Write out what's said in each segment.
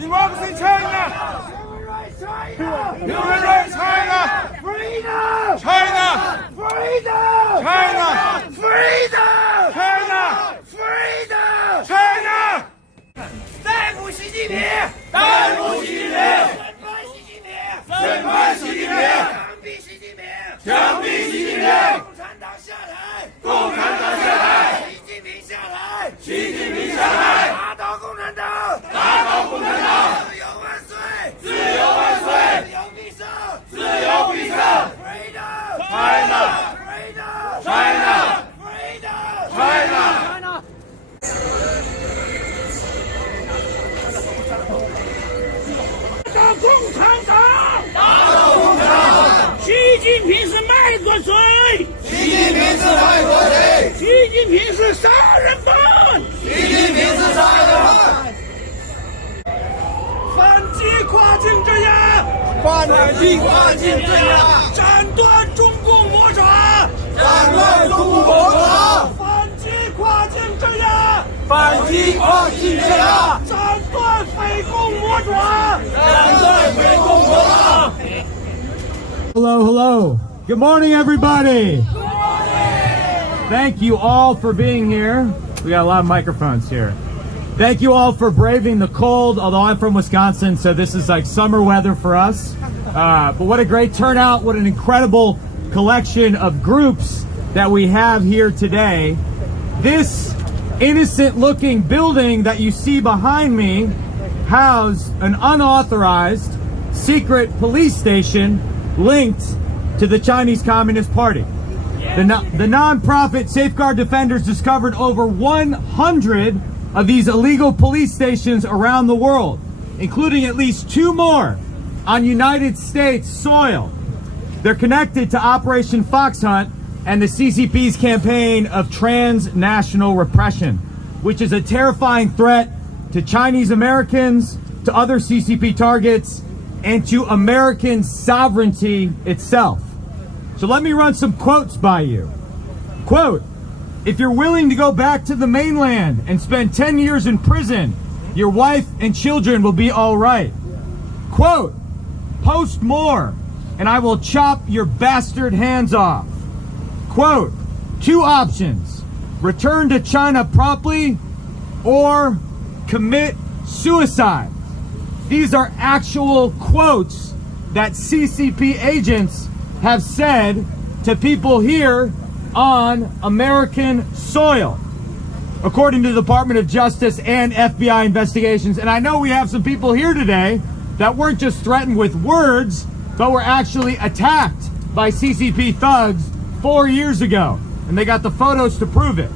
Democracy China! Human rights China! Freedom! China! Freedom! China! Freedom! China! Freedom! China! 逮捕习近平！逮捕习近平！审判习近平！审判习近平！枪毙习近平！枪毙习近平！共产党下台！共产党下台！习近平下台！习近平下台！打倒共产党！打倒共产党！自由万岁！自由万岁！自由必胜！自由必胜 Freedom! China! Freedom! China! Freedom! China! 打倒共产党！打倒共产党！习近平是卖国贼！习近平是卖国贼！习近平是杀人犯！习近平是杀人犯！反击跨境镇压！反击跨境镇压！斩断中共魔爪！斩断中共魔爪！反击跨境镇压！反击跨境镇压！斩断匪共魔爪！斩断匪共魔爪！ Hello, hello. Good morning, everybody. Good morning! Thank you all for being here. We got a lot of microphones here. Thank you all for braving the cold, although I'm from Wisconsin, so this is like summer weather for us. But what a great turnout. What an incredible collection of groups that we have here today. This innocent-looking building that you see behind me housed an unauthorized secret police station linked to the Chinese Communist Party. The nonprofit Safeguard Defenders discovered over 100 of these illegal police stations around the world, including at least 2 more on United States soil. They're connected to Operation Fox Hunt and the CCP's campaign of transnational repression, which is a terrifying threat to Chinese Americans, to other CCP targets, and to American sovereignty itself. So let me run some quotes by you. Quote, "If you're willing to go back to the mainland and spend 10 years in prison, your wife and children will be all right." Quote, "Post more and I will chop your bastard hands off." Quote, "Two options, return to China promptly or commit suicide." These are actual quotes that CCP agents have said to people here on American soil, according to the Department of Justice and FBI investigations. And I know we have some people here today that weren't just threatened with words, but were actually attacked by CCP thugs 4 years ago. And they got the photos to prove it.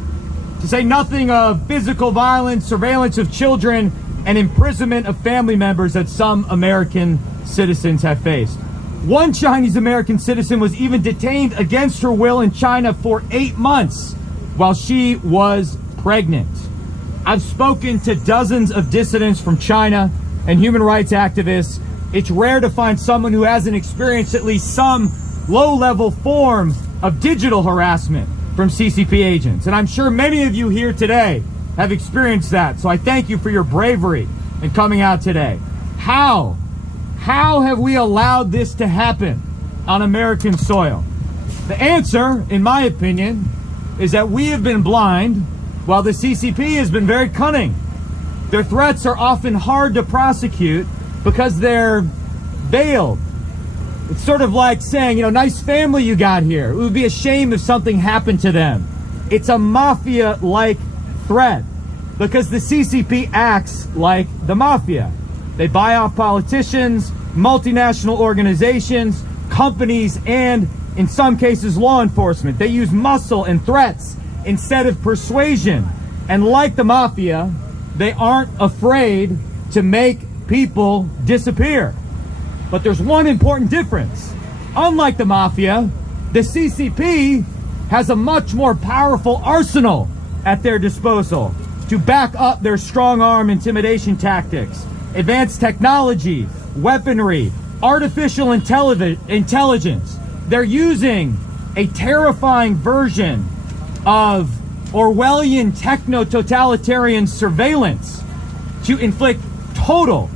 To say nothing of physical violence, surveillance of children, and imprisonment of family members that some American citizens have faced. One Chinese American citizen was even detained against her will in China for 8 months while she was pregnant. I've spoken to dozens of dissidents from China and human rights activists. It's rare to find someone who hasn't experienced at least some low-level form of digital harassment from CCP agents. And I'm sure many of you here today have experienced that. So I thank you for your bravery in coming out today. How have we allowed this to happen on American soil? The answer, in my opinion, is that we have been blind while the CCP has been very cunning. Their threats are often hard to prosecute because they're veiled. It's sort of like saying, nice family you got here. It would be a shame if something happened to them. It's a mafia-like threat because the CCP acts like the mafia. They buy off politicians, multinational organizations, companies, and in some cases law enforcement. They use muscle and threats instead of persuasion. And like the mafia, they aren't afraid to make people disappear. But there's one important difference. Unlike the mafia, the CCP has a much more powerful arsenal at their disposal to back up their strong-arm intimidation tactics, advanced technology, weaponry, artificial intelligence. They're using a terrifying version of Orwellian techno-totalitarian surveillance to inflict total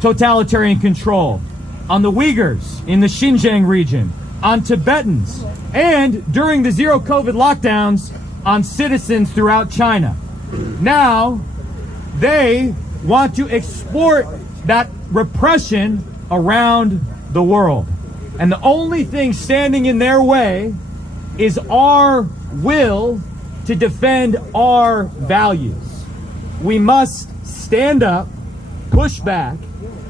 totalitarian control on the Uyghurs in the Xinjiang region, on Tibetans, and during the zero COVID lockdowns on citizens throughout China. Now, they want to export that repression around the world. And the only thing standing in their way is our will to defend our values. We must stand up, push back,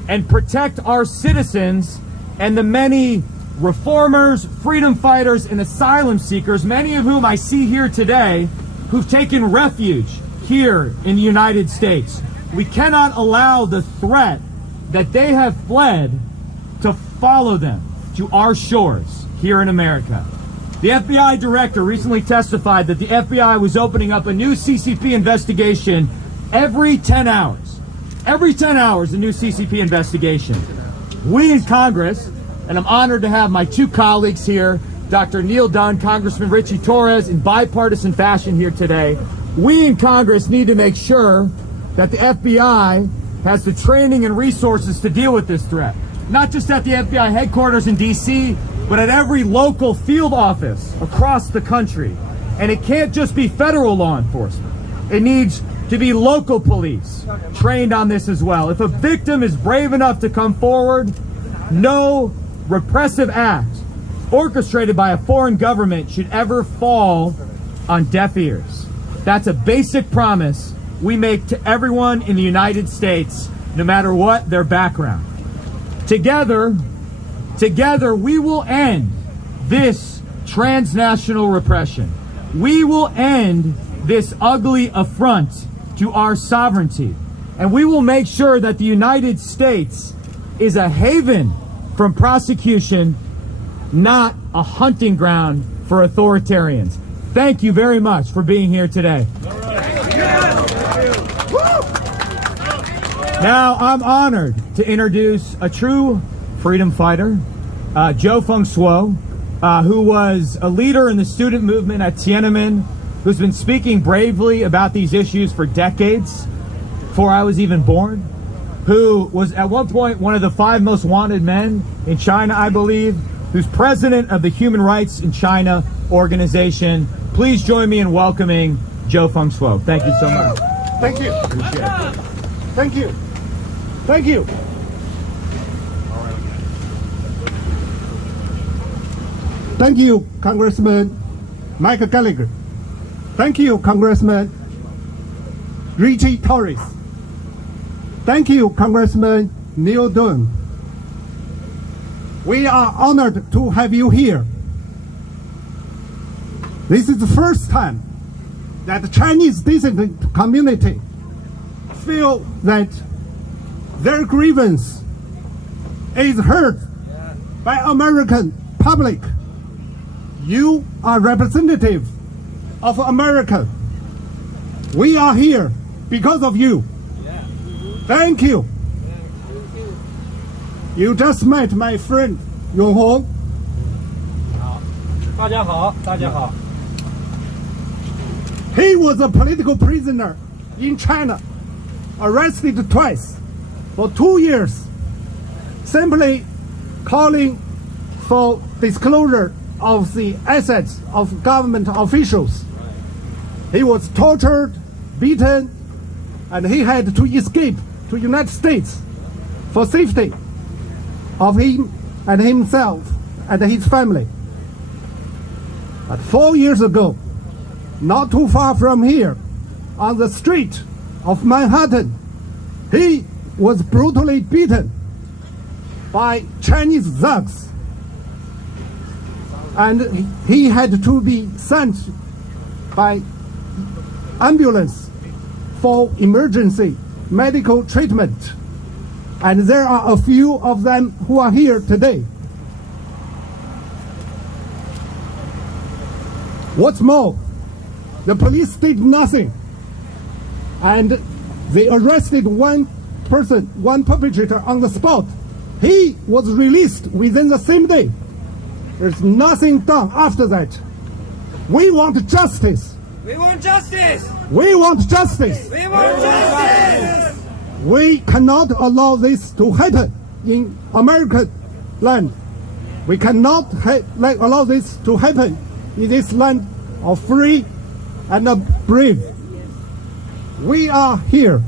and protect our citizens and the many reformers, freedom fighters, and asylum seekers, many of whom I see here today, who've taken refuge here in the United States. We cannot allow the threat that they have fled to follow them to our shores here in America. The FBI director recently testified that the FBI was opening up a new CCP investigation every 10 hours. Every 10 hours, a new CCP investigation. We in Congress, and I'm honored to have my two colleagues here, Dr. Neil Dunn, Congressman Richie Torres, in bipartisan fashion here today. We in Congress need to make sure that the FBI has the training and resources to deal with this threat. Not just at the FBI headquarters in D.C., but at every local field office across the country. And it can't just be federal law enforcement. It needs to be local police trained on this as well. If a victim is brave enough to come forward, no repressive act orchestrated by a foreign government should ever fall on deaf ears. That's a basic promise we make to everyone in the United States, no matter what their background. Together, we will end this transnational repression. We will end this ugly affront to our sovereignty. And we will make sure that the United States is a haven from prosecution, not a hunting ground for authoritarians. Thank you very much for being here today. Now, I'm honored to introduce a true freedom fighter, Joe Feng Suo, who was a leader in the student movement at Tiananmen, who's been speaking bravely about these issues for decades, before I was even born, who was at one point one of the 5 most wanted men in China, I believe, who's president of the Human Rights in China organization. Please join me in welcoming Joe Feng Suo. Thank you so much. Thank you. Appreciate it. Thank you. Thank you. Thank you, Congressman Mike Gallagher. Thank you, Congressman Richie Torres. Thank you, Congressman Neil Dunn. We are honored to have you here. This is the first time that the Chinese dissident community feel that their grievance is heard by American public. You are representative of America. We are here because of you. Thank you. You just met my friend Yonghong. 大家好，大家好。 He was a political prisoner in China, arrested twice for 2 years, simply calling for disclosure of the assets of government officials. He was tortured, beaten, and he had to escape to the United States for safety of him and himself and his family. But 4 years ago, not too far from here, on the street of Manhattan, he was brutally beaten by Chinese thugs. And he had to be sent by ambulance for emergency medical treatment. And there are a few of them who are here today. What's more, the police did nothing. And they arrested one person, one perpetrator on the spot. He was released within the same day. There's nothing done after that. We want justice. We want justice. We want justice. We want justice. We cannot allow this to happen in American land. We cannot allow this to happen in this land of free and brave. We are here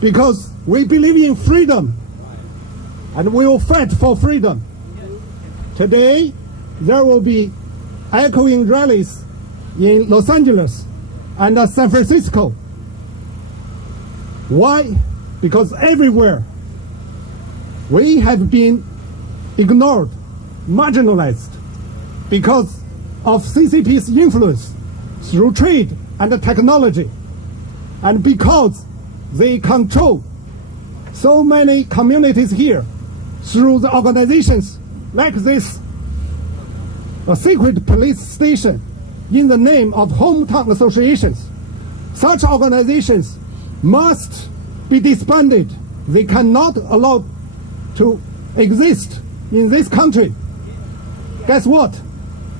because we believe in freedom and we will fight for freedom. Today, there will be echoing rallies in Los Angeles and San Francisco. Why? Because everywhere we have been ignored, marginalized because of CCP's influence through trade and technology, and because they control so many communities here through the organizations like this, a secret police station in the name of hometown associations. Such organizations must be disbanded. They cannot allow to exist in this country. Guess what?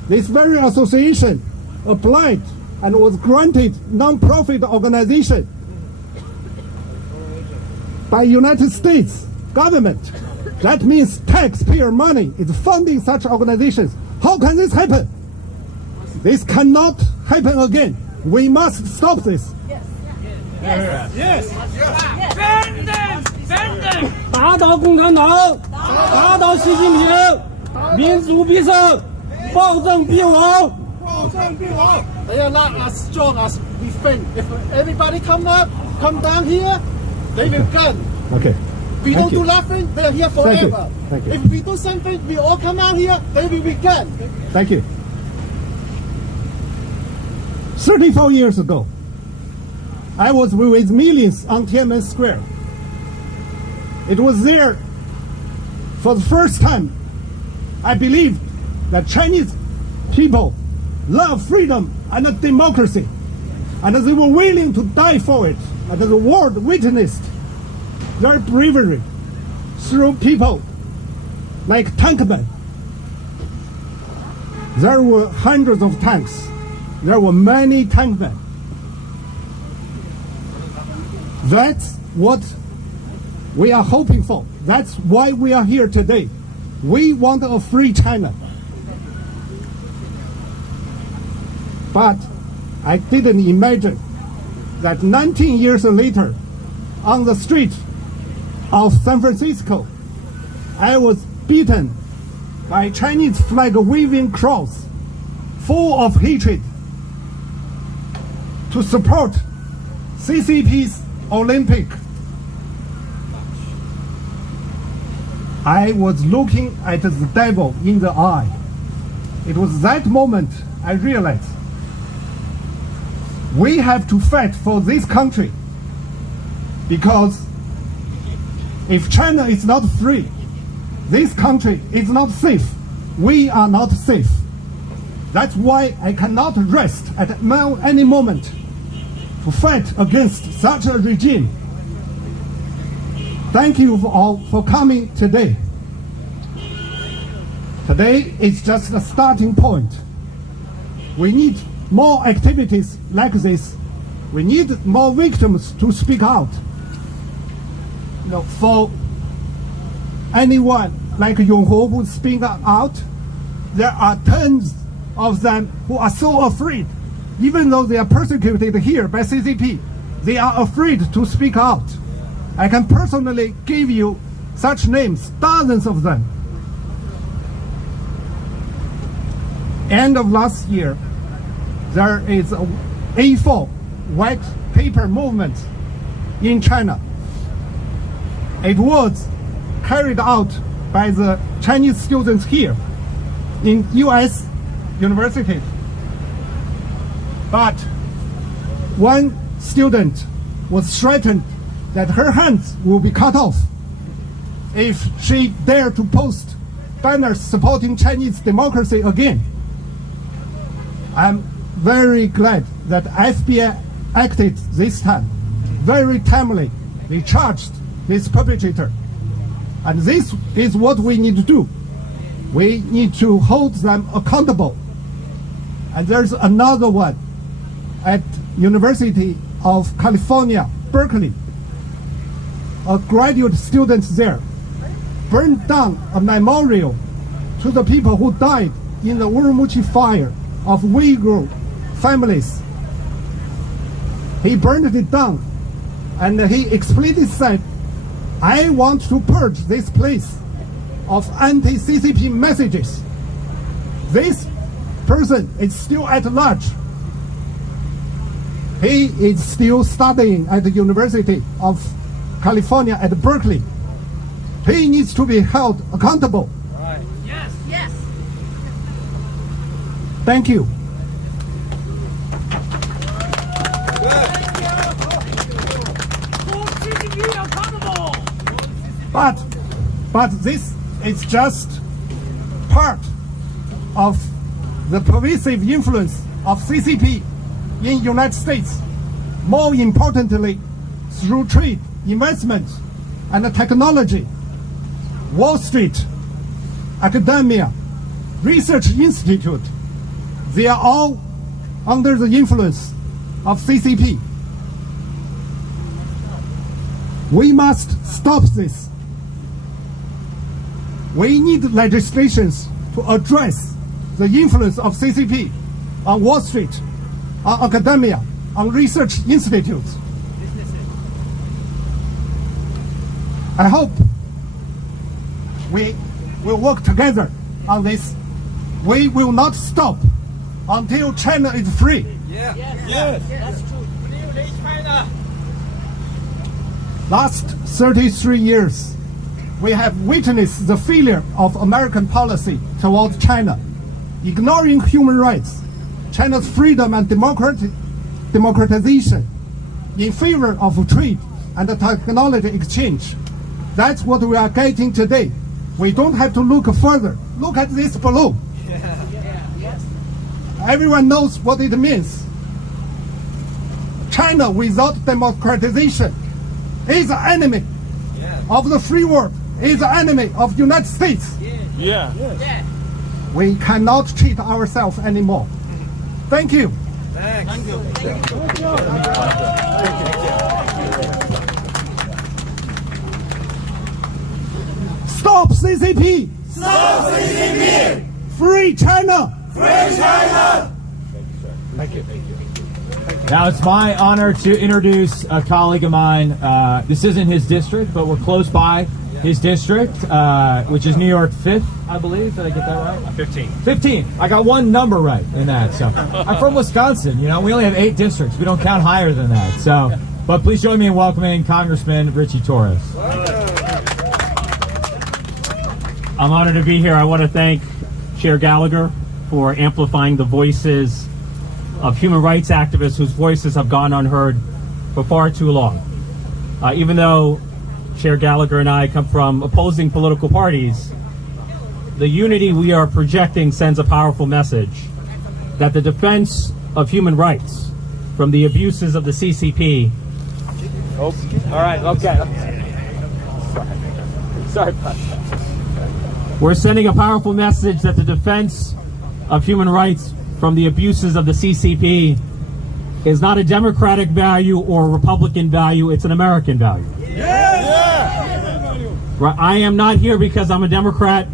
This very association applied and was granted non-profit organization by United States government. That means taxpayer money is funding such organizations. How can this happen? This cannot happen again. We must stop this. Yes. 打倒共产党，打倒习近平，民主必胜，暴政必亡。 They are not as strong as we think. If everybody come down here, they will gun. Okay. We Thank don't you. do nothing, they are here forever. Thank you. If we do something, we all come out here, they will be gun. Thank you. 34 years ago, I was with millions on Tiananmen Square. It was there for the first time I believed that Chinese people love freedom and democracy, and they were willing to die for it. And the world witnessed their bravery through people like tankmen. There were hundreds of tanks. There were many tankmen. That's what we are hoping for. That's why we are here today. We want a free China. But I didn't imagine that 19 years later, on the street of San Francisco, I was beaten by Chinese flag-waving crowds full of hatred to support CCP's Olympic. I was looking at the devil in the eye. It was that moment I realized we have to fight for this country, because if China is not free, this country is not safe. We are not safe. That's why I cannot rest at any moment to fight against such a regime. Thank you all for coming today. Today is just a starting point. We need more activities like this. We need more victims to speak out. For anyone like Yonghu who speak out, there are tons of them who are so afraid. Even though they are persecuted here by CCP, they are afraid to speak out. I can personally give you such names, dozens of them. End of last year, there is a A4 white paper movement in China. It was carried out by the Chinese students here in US universities. But one student was threatened that her hands will be cut off if she dared to post banners supporting Chinese democracy again. I'm very glad that FBI acted this time. Very timely, they charged this perpetrator. And this is what we need to do. We need to hold them accountable. And there's another one at University of California, Berkeley. graduate students there, burned down a memorial to the people who died in the Urumqi fire of Uyghur families. He burned it down, and he explicitly said, I want to purge this place of anti-CCP messages. This person is still at large. He is still studying at the University of California at Berkeley. He needs to be held accountable. Yes. Yes. Thank you. But this is just part of the pervasive influence of CCP in United States. More importantly, through trade, investment, and technology, Wall Street, academia, research institute, they are all under the influence of CCP. We must stop this. We need legislations to address the influence of CCP on Wall Street, on academia, on research institutes. I hope we will work together on this. We will not stop until China is free. Yes. That's true. Last 33 years, we have witnessed the failure of American policy towards China, ignoring human rights, China's freedom and democratization in favor of trade and technology exchange. That's what we are getting today. We don't have to look further. Look at this balloon. Everyone knows what it means. China without democratization is an enemy of the free world, is an enemy of the United States. Yeah. We cannot cheat ourselves anymore. Thank you. Stop CCP! Stop CCP! Free China! Free China! Now it's my honor to introduce a colleague of mine. This isn't his district, but we're close by his district, which is New York 5th, I believe. Did I get that right? 15. 15. I got one number right in that. So I'm from Wisconsin. You know, we only have 8 districts. We don't count higher than that. So, but please join me in welcoming Congressman Richie Torres. I'm honored to be here. I want to thank Chair Gallagher for amplifying the voices of human rights activists whose voices have gone unheard for far too long. Even though Chair Gallagher and I come from opposing political parties, the unity we are projecting sends a powerful message that the defense of human rights from the abuses of the CCP. All right. Okay. Sorry about that. We're sending a powerful message that the defense of human rights from the abuses of the CCP is not a Democratic value or a Republican value, it's an American value. Right, I am not here because I'm a Democrat,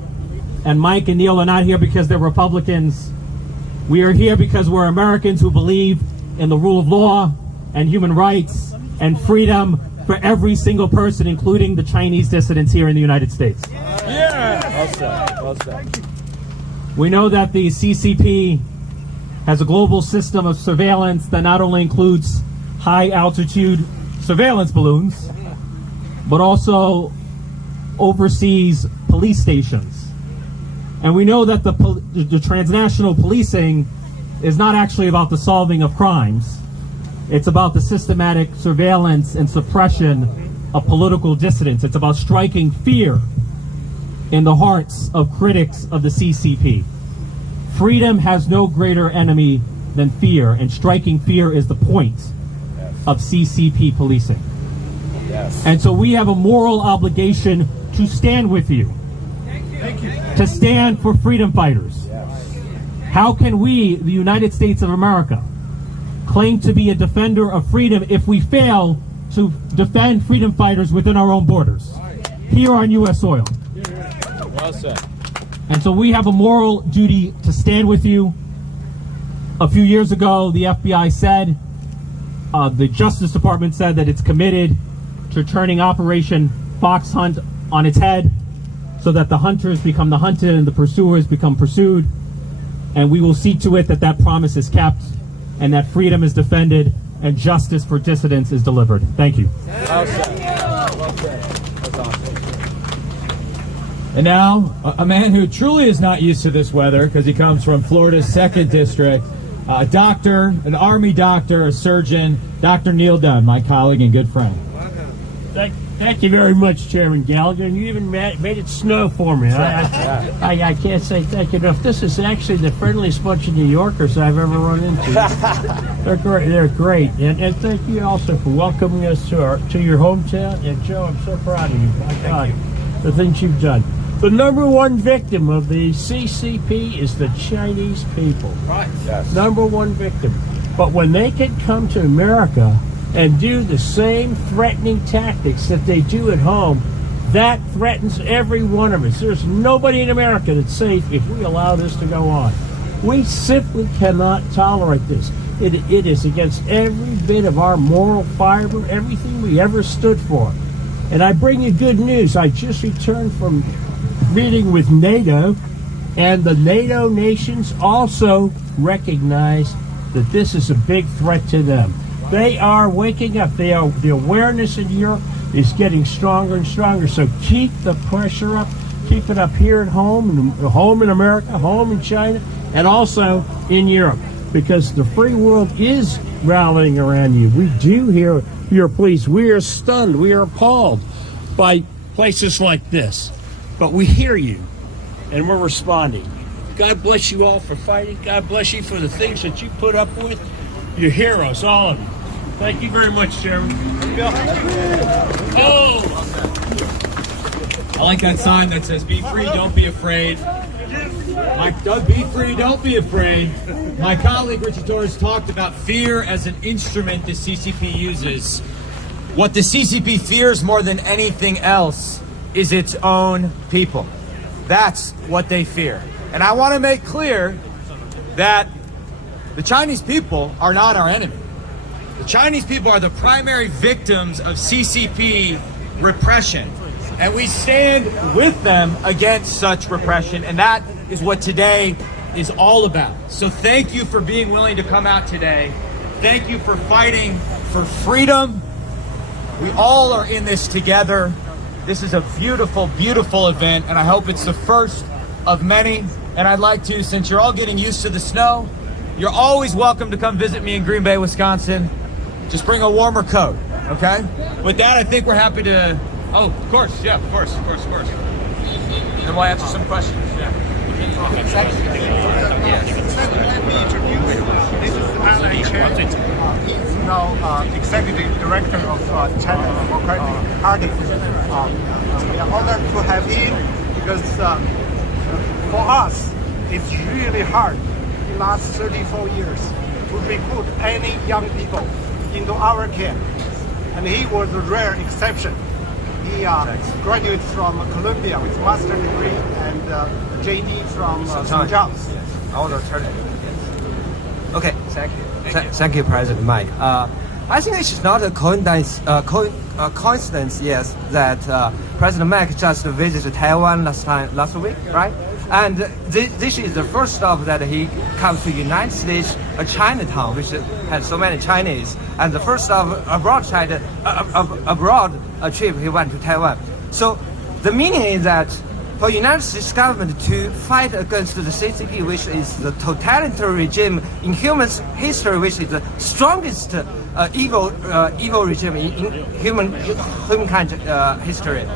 and Mike and Neil are not here because they're Republicans. We are here because we're Americans who believe in the rule of law and human rights and freedom for every single person, including the Chinese dissidents here in the United States. Well said. We know that the CCP has a global system of surveillance that not only includes high-altitude surveillance balloons, but also oversees police stations. And we know that the transnational policing is not actually about the solving of crimes. It's about the systematic surveillance and suppression of political dissidents. It's about striking fear in the hearts of critics of the CCP. Freedom has no greater enemy than fear, and striking fear is the point of CCP policing. And so we have a moral obligation to stand with you, to stand for freedom fighters. How can we, the United States of America, claim to be a defender of freedom if we fail to defend freedom fighters within our own borders, here on U.S. soil. Well said. And so we have a moral duty to stand with you. A few years ago, the FBI said, the Justice Department said that it's committed to turning Operation Fox Hunt on its head so that the hunters become the hunted and the pursuers become pursued. And we will see to it that that promise is kept and that freedom is defended and justice for dissidents is delivered. Thank you. Well said. Well said. That's awesome. And now, a man who truly is not used to this weather because he comes from Florida's 2nd District, a doctor, an Army doctor, a surgeon, Dr. Neil Dunn, my colleague and good friend. Thank you very much, Chairman Gallagher, and you even made it snow for me. I can't say thank you enough. This is actually the friendliest bunch of New Yorkers I've ever run into. They're great. They're great, and thank you also for welcoming us to your hometown. And Joe, I'm so proud of you. My God, the things you've done. The number one victim of the CCP is the Chinese people. Right. Yes. Number one victim. But when they can come to America and do the same threatening tactics that they do at home, that threatens every one of us. There's nobody in America that's safe if we allow this to go on. We simply cannot tolerate this. It is against every bit of our moral fiber, everything we ever stood for. And I bring you good news. I just returned from meeting with NATO, and the NATO nations also recognize that this is a big threat to them. They are waking up. The awareness in Europe is getting stronger and stronger. So keep the pressure up. Keep it up here at home, home in America, home in China, and also in Europe, because the free world is rallying around you. We do hear your pleas. We are stunned. We are appalled by places like this. But we hear you, and we're responding. God bless you all for fighting. God bless you for the things that you put up with. You're heroes, all of you. Thank you very much, Chairman. Oh! I like that sign that says, "Be free, don't be afraid." Be free, don't be afraid. My colleague Richie Torres talked about fear as an instrument the CCP uses. What the CCP fears more than anything else is its own people. That's what they fear. And I want to make clear that the Chinese people are not our enemy. The Chinese people are the primary victims of CCP repression. And we stand with them against such repression. And that is what today is all about. So thank you for being willing to come out today. Thank you for fighting for freedom. We all are in this together. This is a beautiful, beautiful event, and I hope it's the first of many. And I'd like to, since you're all getting used to the snow, you're always welcome to come visit me in Green Bay, Wisconsin. Just bring a warmer coat, okay? With that, I think we're happy to... Oh, of course, yeah, of course. And then we'll answer some questions, yeah. Let me introduce you. This is Alan Chen. He's now Executive Director of China Democratic Party. We are honored to have him because for us, it's really hard in the last 34 years to recruit any young people into our camp. And he was a rare exception. He graduated from Columbia with master's degree and JD from St. John's. I want to turn it. Okay, thank you, President Mike. I think it's not a coincidence, yes, that President Mike just visited Taiwan last week, right? And this is the first stop that he comes to United States, Chinatown, which has so many Chinese, and the first stop abroad trip he went to Taiwan. So the meaning is that for United States government to fight against the CCP, which is the totalitarian regime in human history, which is the strongest evil regime in humankind history,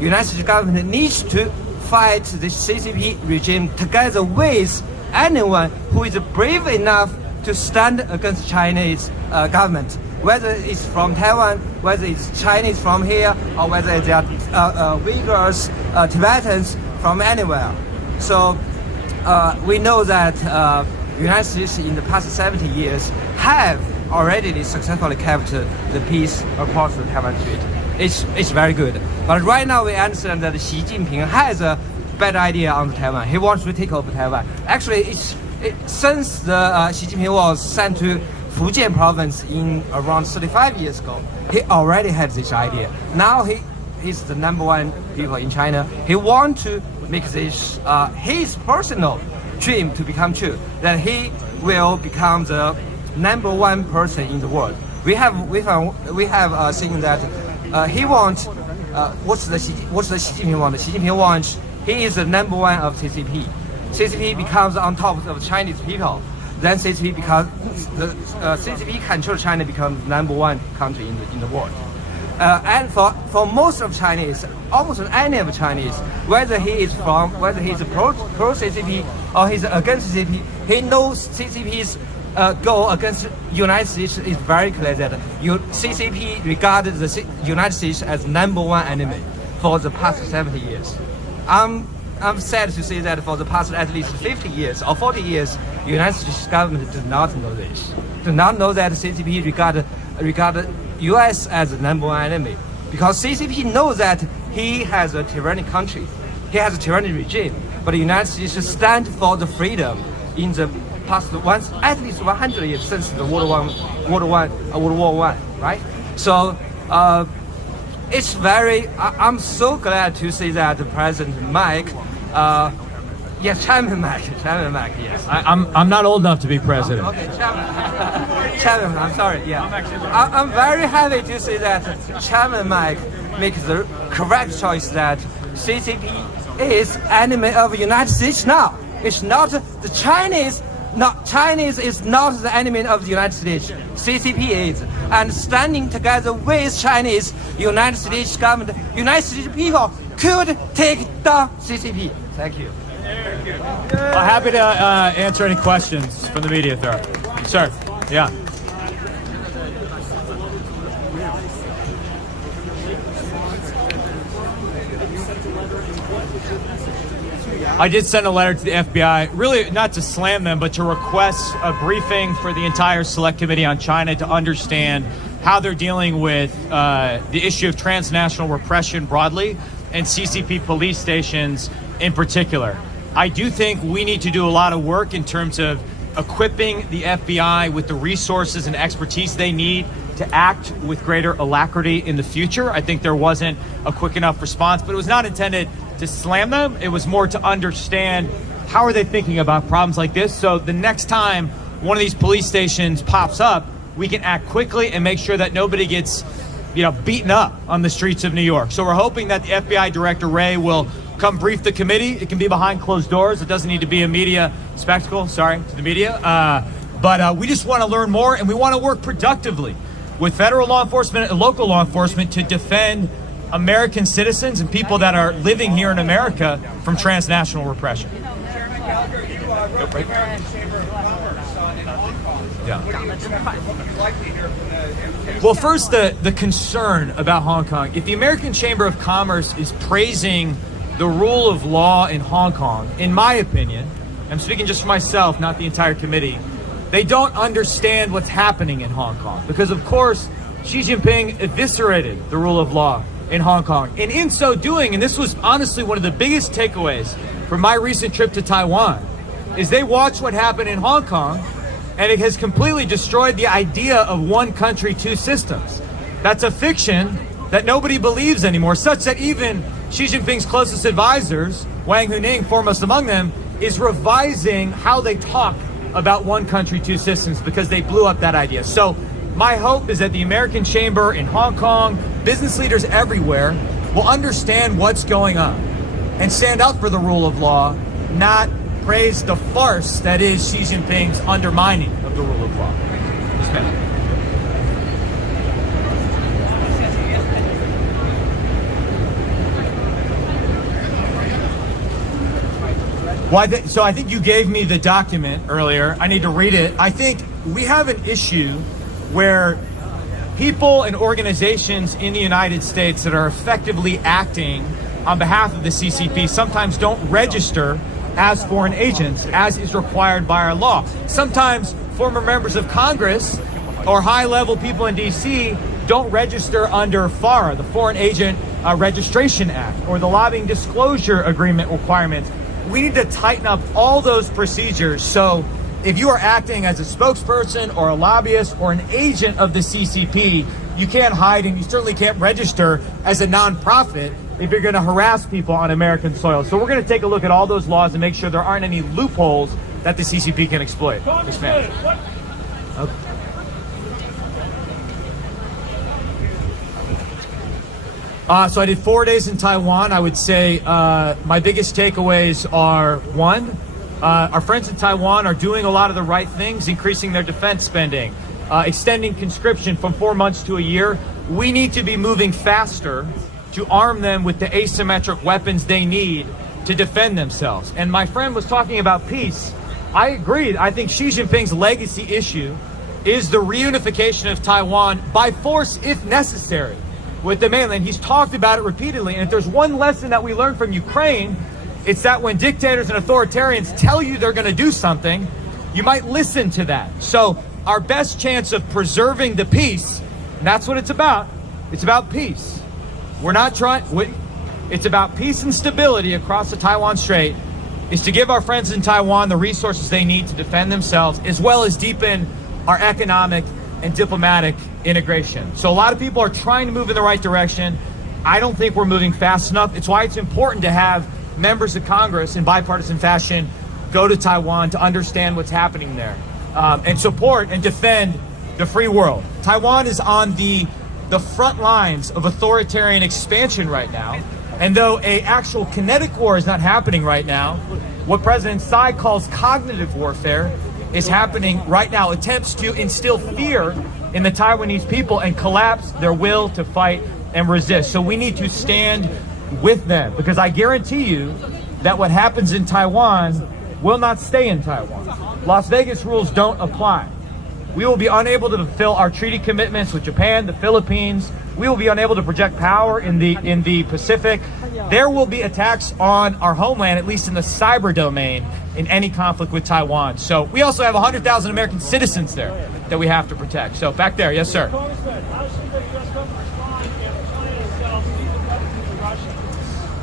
United States government needs to fight the CCP regime together with anyone who is brave enough to stand against Chinese government, whether it's from Taiwan, whether it's Chinese from here, or whether they are Uyghurs, Tibetans from anywhere. So we know that United States in the past 70 years have already successfully kept the peace across the Taiwan Strait. It's very good. But right now we understand that Xi Jinping has a bad idea on Taiwan. He wants to take over Taiwan. Actually, since Xi Jinping was sent to Fujian province in around 35 years ago, he already had this idea. Now he's the number one people in China. He wants to make this his personal dream to become true, that he will become the number one person in the world. We have seen that he wants. What's the Xi Jinping want? Xi Jinping wants. He is the number one of CCP. CCP becomes on top of Chinese people. Then CCP becomes CCP control China becomes number one country in the world. And for most of Chinese, almost any of Chinese, whether he is pro CCP or he's against CCP, he knows CCP's goal against United States is very clear that CCP regarded the United States as number one enemy for the past 70 years. I'm sad to say that for the past at least 50 years or 40 years, the United States government does not know this. Do not know that CCP regarded U.S. as the number one enemy, because CCP knows that he has a tyrannic country, he has a tyrannic regime, but the United States stand for the freedom in the past at least 100 years since the World War I, right? So it's very. I'm so glad to see that President Mike. Yes, Chairman Mike. Yes. I'm not old enough to be president. Okay, Chairman. I'm sorry. Yeah. I'm very happy to see that Chairman Mike makes the correct choice that CCP is enemy of the United States now. It's not the Chinese. Chinese is not the enemy of the United States. CCP is, and standing together with Chinese, United States government, United States people could take down CCP. Thank you. Well, happy to answer any questions from the media, sir. Yeah. I did send a letter to the FBI, really not to slam them, but to request a briefing for the entire Select Committee on China to understand how they're dealing with the issue of transnational repression broadly and CCP police stations in particular. I do think we need to do a lot of work in terms of equipping the FBI with the resources and expertise they need to act with greater alacrity in the future. I think there wasn't a quick enough response, but it was not intended to slam them. It was more to understand how are they thinking about problems like this, so the next time one of these police stations pops up, we can act quickly and make sure that nobody gets beaten up on the streets of New York. So we're hoping that the FBI Director Wray will come brief the committee. It can be behind closed doors. It doesn't need to be a media spectacle. Sorry to the media. But we just want to learn more, and we want to work productively with federal law enforcement and local law enforcement to defend American citizens and people that are living here in America from transnational repression. Yeah. Well, first, the concern about Hong Kong. If the American Chamber of Commerce is praising the rule of law in Hong Kong, in my opinion, I'm speaking just for myself, not the entire committee, they don't understand what's happening in Hong Kong. Because, of course, Xi Jinping eviscerated the rule of law in Hong Kong. And in so doing, and this was honestly one of the biggest takeaways from my recent trip to Taiwan, is they watched what happened in Hong Kong, and it has completely destroyed the idea of one country, two systems. That's a fiction that nobody believes anymore, such that even Xi Jinping's closest advisors, Wang Huning, foremost among them, is revising how they talk about one country, two systems, because they blew up that idea. So my hope is that the American Chamber in Hong Kong, business leaders everywhere, will understand what's going on and stand up for the rule of law, not praise the farce that is Xi Jinping's undermining of the rule of law. So I think you gave me the document earlier. I need to read it. I think we have an issue where people and organizations in the United States that are effectively acting on behalf of the CCP sometimes don't register as foreign agents, as is required by our law. Sometimes former members of Congress or high-level people in D.C. don't register under FARA, the Foreign Agent Registration Act, or the Lobbying Disclosure Agreement requirements. We need to tighten up all those procedures, so if you are acting as a spokesperson or a lobbyist or an agent of the CCP, you can't hide, and you certainly can't register as a nonprofit if you're going to harass people on American soil. So we're going to take a look at all those laws and make sure there aren't any loopholes that the CCP can exploit. Yes, ma'am. Okay. So I did 4 days in Taiwan. I would say my biggest takeaways are, one, our friends in Taiwan are doing a lot of the right things, increasing their defense spending, extending conscription from 4 months to a year. We need to be moving faster to arm them with the asymmetric weapons they need to defend themselves. And my friend was talking about peace. I agree. I think Xi Jinping's legacy issue is the reunification of Taiwan by force if necessary with the mainland. He's talked about it repeatedly. And if there's one lesson that we learned from Ukraine, it's that when dictators and authoritarians tell you they're going to do something, you might listen to that. So our best chance of preserving the peace, and that's what it's about. It's about peace. We're not trying, it's about peace and stability across the Taiwan Strait, is to give our friends in Taiwan the resources they need to defend themselves, as well as deepen our economic and diplomatic integration. So a lot of people are trying to move in the right direction. I don't think we're moving fast enough. It's why it's important to have members of Congress in bipartisan fashion go to Taiwan to understand what's happening there, and support and defend the free world. Taiwan is on the front lines of authoritarian expansion right now. And though an actual kinetic war is not happening right now, what President Tsai calls cognitive warfare is happening right now. Attempts to instill fear in the Taiwanese people and collapse their will to fight and resist. So we need to stand with them, because I guarantee you that what happens in Taiwan will not stay in Taiwan. Las Vegas rules don't apply. We will be unable to fulfill our treaty commitments with Japan, the Philippines. We will be unable to project power in the Pacific. There will be attacks on our homeland, at least in the cyber domain, in any conflict with Taiwan. So we also have 100,000 American citizens there that we have to protect. So back there, yes, sir.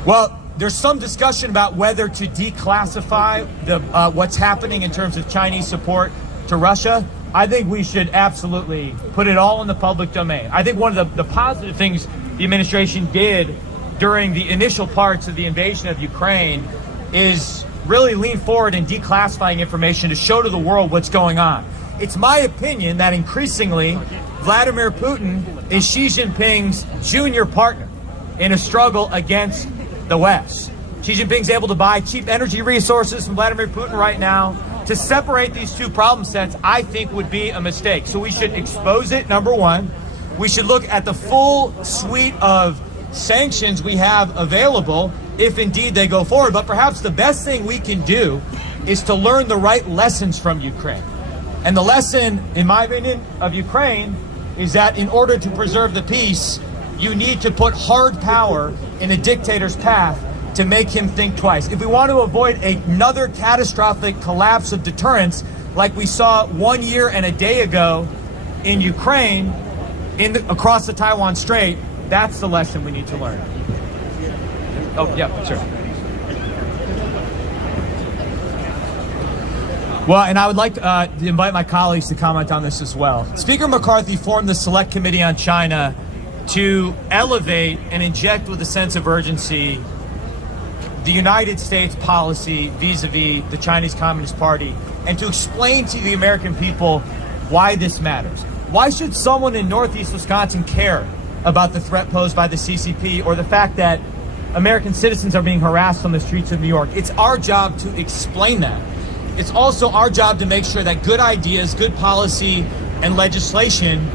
Well, there's some discussion about whether to declassify what's happening in terms of Chinese support to Russia. I think we should absolutely put it all in the public domain. I think one of the positive things the administration did during the initial parts of the invasion of Ukraine is really lean forward and declassifying information to show to the world what's going on. It's my opinion that increasingly Vladimir Putin is Xi Jinping's junior partner in a struggle against the West. Xi Jinping's able to buy cheap energy resources from Vladimir Putin right now. To separate these two problem sets, I think, would be a mistake. So we should expose it, number one. We should look at the full suite of sanctions we have available, if indeed they go forward. But perhaps the best thing we can do is to learn the right lessons from Ukraine. And the lesson, in my opinion, of Ukraine is that in order to preserve the peace, you need to put hard power in a dictator's path to make him think twice. If we want to avoid another catastrophic collapse of deterrence like we saw 1 year and a day ago in Ukraine, across the Taiwan Strait, that's the lesson we need to learn. Oh, yeah, sure. Well, and I would like to invite my colleagues to comment on this as well. Speaker McCarthy formed the Select Committee on China to elevate and inject with a sense of urgency the United States policy vis-a-vis the Chinese Communist Party, and to explain to the American people why this matters. Why should someone in Northeast Wisconsin care about the threat posed by the CCP or the fact that American citizens are being harassed on the streets of New York? It's our job to explain that. It's also our job to make sure that good ideas, good policy, and legislation,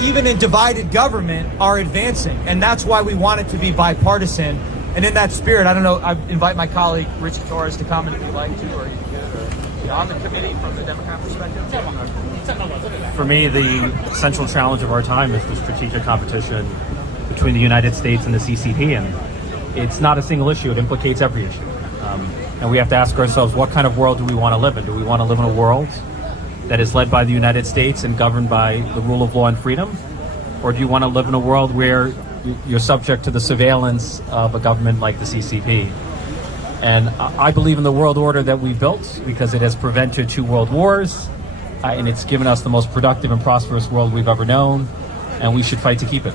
even in divided government, are advancing. And that's why we want it to be bipartisan. And in that spirit, I don't know, I invite my colleague, Richard Torres, to comment if you'd like to, or you could, or on the committee from the Democrat perspective. For me, the central challenge of our time is the strategic competition between the United States and the CCP. And it's not a single issue, it implicates every issue. And we have to ask ourselves, what kind of world do we want to live in? Do we want to live in a world that is led by the United States and governed by the rule of law and freedom? Or do you want to live in a world where you're subject to the surveillance of a government like the CCP? And I believe in the world order that we built because it has prevented 2 world wars, and it's given us the most productive and prosperous world we've ever known, and we should fight to keep it.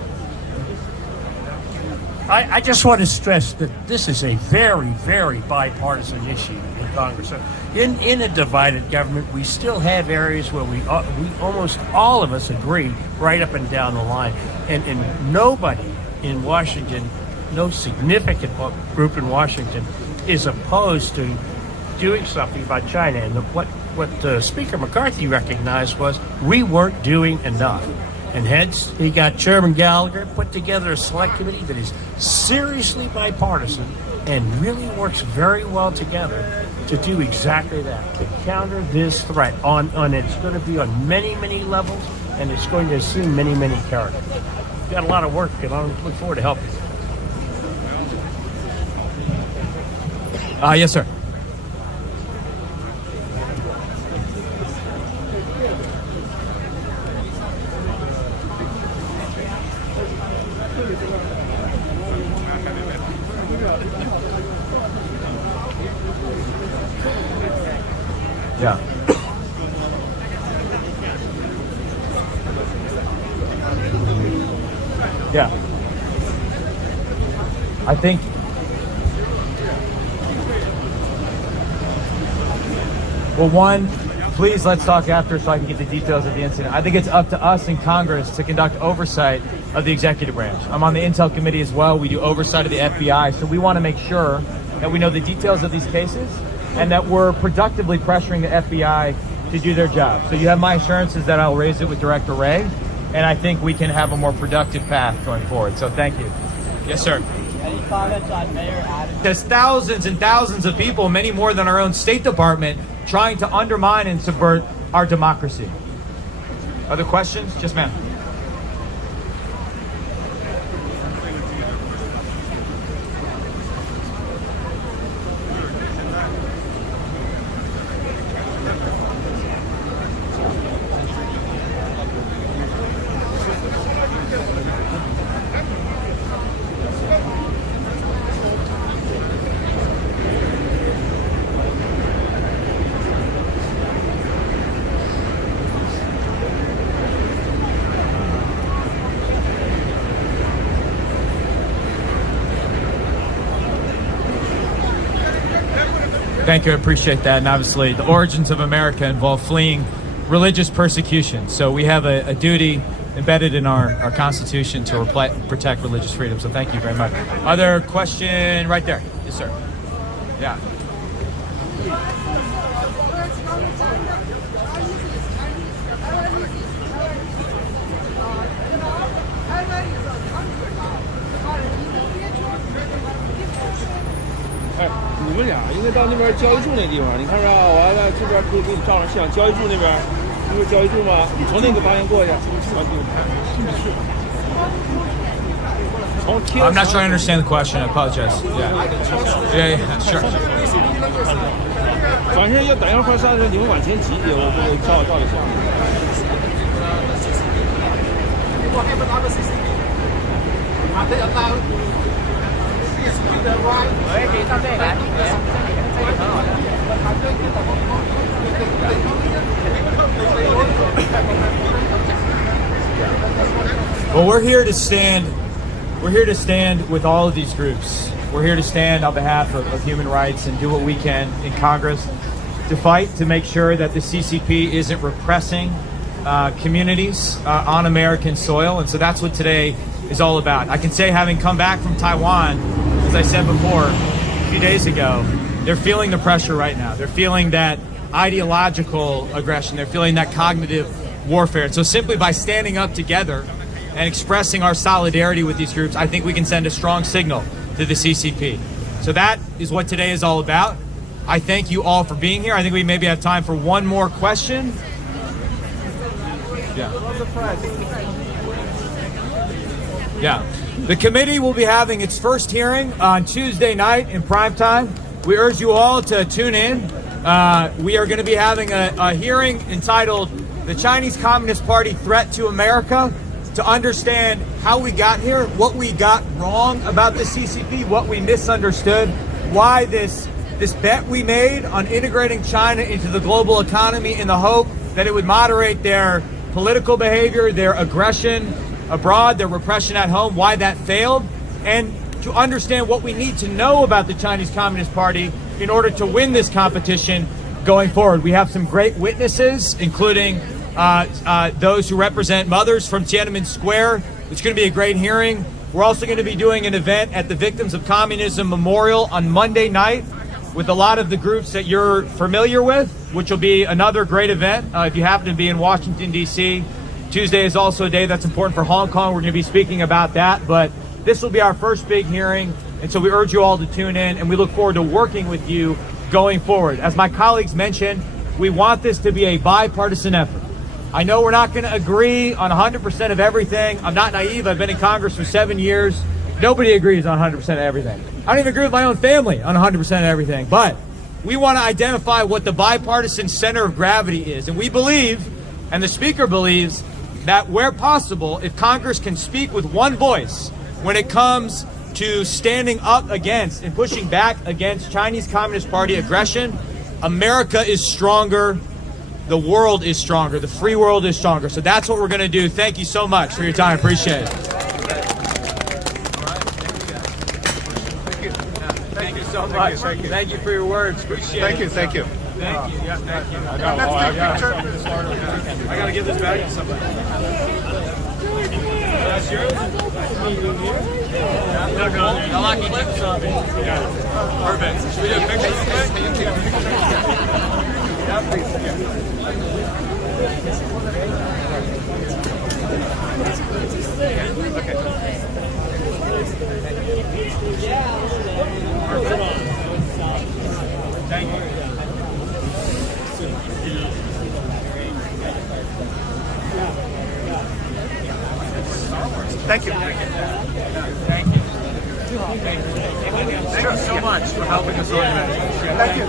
I just want to stress that this is a very, very bipartisan issue in Congress. In a divided government, we still have areas where we almost all of us agree right up and down the line. And nobody in Washington, no significant group in Washington, is opposed to doing something about China. And what Speaker McCarthy recognized was we weren't doing enough. And hence, he got Chairman Gallagher, put together a select committee that is seriously bipartisan and really works very well together to do exactly that, to counter this threat. It's going to be on many, many levels, and it's going to assume many, many characters. We've got a lot of work, and I look forward to helping. Yes, sir. Yeah. Yeah. I think one, please let's talk after so I can get the details of the incident. I think it's up to us in Congress to conduct oversight of the executive branch. I'm on the Intel Committee as well. We do oversight of the FBI, so we want to make sure that we know the details of these cases and that we're productively pressuring the FBI to do their job. So you have my assurances that I'll raise it with Director Wray, and I think we can have a more productive path going forward. So thank you. Yes, sir. Any comments on Mayor Adams? There's thousands and thousands of people, many more than our own State Department, trying to undermine and subvert our democracy. Other questions? Yes, ma'am. Thank you, I appreciate that. And obviously, the origins of America involve fleeing religious persecution. So we have a duty embedded in our Constitution to protect religious freedom. So thank you very much. Other question right there? Yes, sir. Yeah.哎，你们俩应该到那边交易处那地方，你看着啊，我在这边可以给你照上相。交易处那边，不是交易处吗？你从那个方向过去。I'm not sure I understand the question. I apologize. Yeah, sure. 反正要等一会儿上去，你们往前挤挤，我给你照一下。Well, we're here to stand with all of these groups. We're here to stand on behalf of human rights and do what we can in Congress to fight to make sure that the CCP isn't repressing communities on American soil. And so that's what today is all about. I can say, having come back from Taiwan, as I said before, a few days ago, they're feeling the pressure right now. They're feeling that ideological aggression. They're feeling that cognitive warfare. And so simply by standing up together and expressing our solidarity with these groups, I think we can send a strong signal to the CCP. So that is what today is all about. I thank you all for being here. I think we maybe have time for one more question. Yeah. The committee will be having its first hearing on Tuesday night in prime time. We urge you all to tune in We are going to be having a hearing entitled "The Chinese Communist Party Threat to America," to understand how we got here, what we got wrong about the CCP, what we misunderstood, why this bet we made on integrating China into the global economy in the hope that it would moderate their political behavior, their aggression abroad, their repression at home, why that failed, and to understand what we need to know about the Chinese Communist Party in order to win this competition going forward. We have some great witnesses, including those who represent mothers from Tiananmen Square. It's going to be a great hearing. We're also going to be doing an event at the Victims of Communism Memorial on Monday night with a lot of the groups that you're familiar with, which will be another great event if you happen to be in Washington, D.C. Tuesday is also a day that's important for Hong Kong. We're going to be speaking about that, but this will be our first big hearing, and so we urge you all to tune in, and we look forward to working with you going forward. As my colleagues mentioned, we want this to be a bipartisan effort. I know we're not going to agree on 100% of everything. I'm not naive. I've been in Congress for 7 years. Nobody agrees on 100% of everything. I don't even agree with my own family on 100% of everything. But we want to identify what the bipartisan center of gravity is. And we believe, and the Speaker believes, that where possible, if Congress can speak with one voice when it comes to standing up against and pushing back against Chinese Communist Party aggression, America is stronger. The world is stronger. The free world is stronger. So that's what we're going to do. Thank you so much for your time. Appreciate it. Thank you so much. Thank you for your words. Appreciate it. Thank you. Thank you. Yeah, thank you. I got to give this back to somebody. That's yours? I like clips on it. Perfect. Should we do a picture? Yeah, please. Thank you. Thank you so much for helping us organize. Thank you.